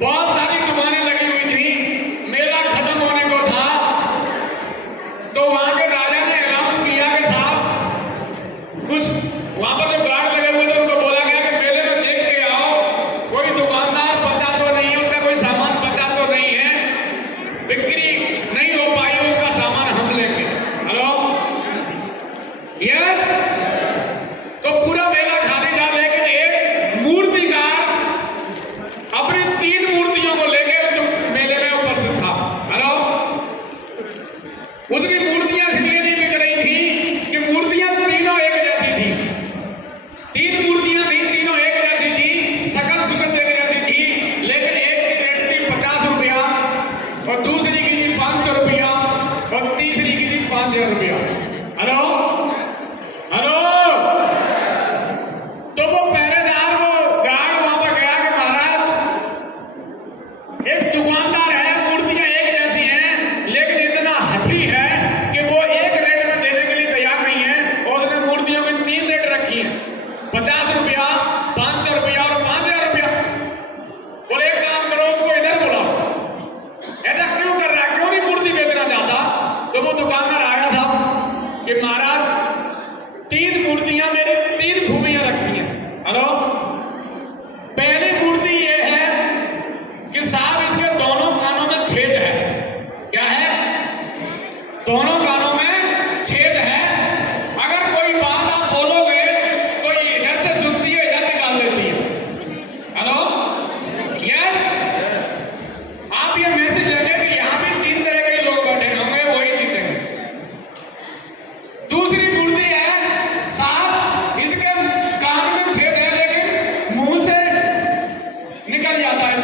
बहुत सारी दुकानें लगी हुई थी, मेला खत्म होने को था, तो वहां के राजा ने अनाउंस किया कि साहब कुछ वहां पर जो गार्ड लगे हुए थे उनको बोला गया कि मेले में देख के आओ, कोई दुकानदार बचा तो नहीं है, उसका कोई सामान बचा तो नहीं है, बिक्री नहीं हो पाई, उसका सामान हम लेंगे। हेलो, यस, तो पूरा मेला खाली था, लेकिन एक मूर्तिकार अपनी 3 मूर्तियों को लेके उस मेले में उपस्थित था। हेलो, उसकी मूर्तियां इसलिए नहीं बिक रही थी कि मूर्तियां तीनों एक जैसी थी। 3 मूर्तियां थी, तीनों एक जैसी थी, सकल सुगंध एक जैसी थी, लेकिन एक की रेट थी 50 रुपया और दूसरी की थी 500 रुपया और तीसरी की थी 500 रुपया। हेलो हेलो, तो वो पहरेदार, वो गार्ड वहां पर गया कि महाराज एक दुकानदार है, मूर्तियां एक जैसी हैं, लेकिन इतना हठी है कि वो एक रेट में देने के लिए तैयार नहीं है और उसने मूर्तियों की 3 रेट रखी है, 50 रुपया, 500 रुपया और 5000 रुपया। बोले एक काम करो, उसको इधर बुलाओ, ऐसा क्यों कर रहा है, क्यों नहीं मूर्ति बेचना चाहता? तो वो दुकानदार आया साहब कि महाराज 3 मूर्तियां मेरी 3 खूबियां रखती हैं। हेलो, पहली मूर्ति ये है कि साहब इसके दोनों कानों में छेद है। क्या है? दोनों कानों में छेद है, अगर कोई बात आप बोलोगे तो ये इधर से सुनती है, इधर निकाल देती है। हेलो, यस, आप ये मैसेज लेंगे कि यहां भी 3 तरह के लोग बैठे होंगे, वही जीतेंगे। दूसरी मूर्ति है साहब इसके कान में छेद है, लेकिन मुंह से निकल जाता है